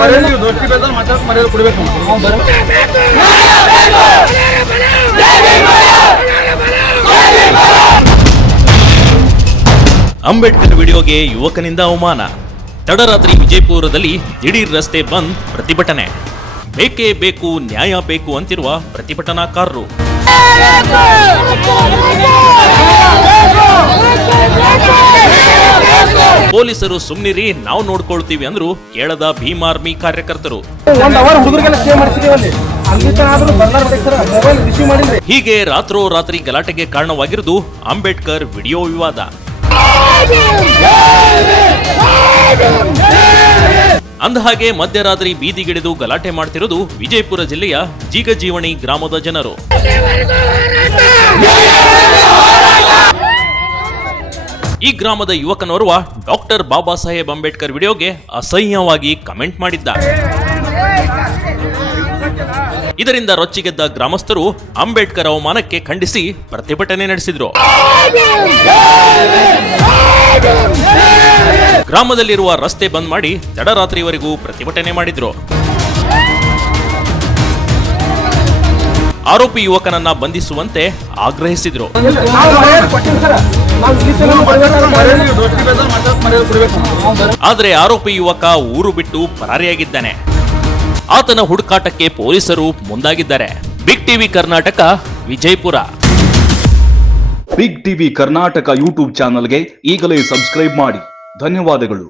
ಮರ್ಯಾದೆ ನೀವು ದೋಸ್ತಿ ಬೇಕಂದ್ರೆ ಮಾತಾಡಕ್ ಮರ್ಯಾದೆ ಕೊಡ್ಬೇಕು. ಅಂಬೇಡ್ಕರ್ ವಿಡಿಯೋಗೆ ಯುವಕನಿಂದ ಅವಮಾನ. ತಡರಾತ್ರಿ ವಿಜಯಪುರದಲ್ಲಿ ದಿಢೀರ್ ರಸ್ತೆ ಬಂದ್ ಪ್ರತಿಭಟನೆ. ಬೇಕೇ ಬೇಕು ನ್ಯಾಯ ಬೇಕು ಅಂತಿರುವ ಪ್ರತಿಭಟನಾಕಾರರು. ಪೊಲೀಸರು ಸುಮ್ನಿರಿ ನಾವು ನೋಡ್ಕೊಳ್ತೀವಿ ಅಂದ್ರು ಕೇಳದ ಭೀಮ್ ಆರ್ಮಿ ಕಾರ್ಯಕರ್ತರು. ಹೀಗೆ ರಾತ್ರೋರಾತ್ರಿ ಗಲಾಟೆಗೆ ಕಾರಣವಾಗಿರುವುದು ಅಂಬೇಡ್ಕರ್ ವಿಡಿಯೋ ವಿವಾದ. ಅಂದಹಾಗೆ ಮಧ್ಯರಾತ್ರಿ ಬೀದಿಗಿಳಿದು ಗಲಾಟೆ ಮಾಡ್ತಿರೋದು ವಿಜಯಪುರ ಜಿಲ್ಲೆಯ ಜೀಗಜೀವಣಿ ಗ್ರಾಮದ ಜನರು. ಈ ಗ್ರಾಮದ ಯುವಕನೋರ್ವ ಡಾಕ್ಟರ್ ಬಾಬಾ ಸಾಹೇಬ್ ಅಂಬೇಡ್ಕರ್ ವಿಡಿಯೋಗೆ ಅಸಹ್ಯವಾಗಿ ಕಮೆಂಟ್ ಮಾಡಿದ್ದ ಇದರಿಂದ ರೊಚ್ಚಿಗೆದ್ದ ಗ್ರಾಮಸ್ಥರು ಅಂಬೇಡ್ಕರ್ ಅವಮಾನಕ್ಕೆ ಖಂಡಿಸಿ ಪ್ರತಿಭಟನೆ ನಡೆಸಿದ್ರು. ಗ್ರಾಮದಲ್ಲಿರುವ ರಸ್ತೆ ಬಂದ್ ಮಾಡಿ ತಡರಾತ್ರಿವರೆಗೂ ಪ್ರತಿಭಟನೆ ಮಾಡಿದ್ರು. ಆರೋಪಿ ಯುವಕನನ್ನ ಬಂಧಿಸುವಂತೆ ಆಗ್ರಹಿಸಿದ್ರು. ಆದರೆ ಆರೋಪಿ ಯುವಕ ಊರು ಬಿಟ್ಟು ಪರಾರಿಯಾಗಿದ್ದಾನೆ. ಆತನ ಹುಡುಕಾಟಕ್ಕೆ ಪೊಲೀಸರು ಮುಂದಾಗಿದ್ದಾರೆ. Big TV Karnataka, Vijayapura. Big TV Karnataka YouTube ಚಾನಲ್ಗೆ ಈಗಲೇ ಸಬ್ಸ್ಕ್ರೈಬ್ ಮಾಡಿ. ಧನ್ಯವಾದಗಳು.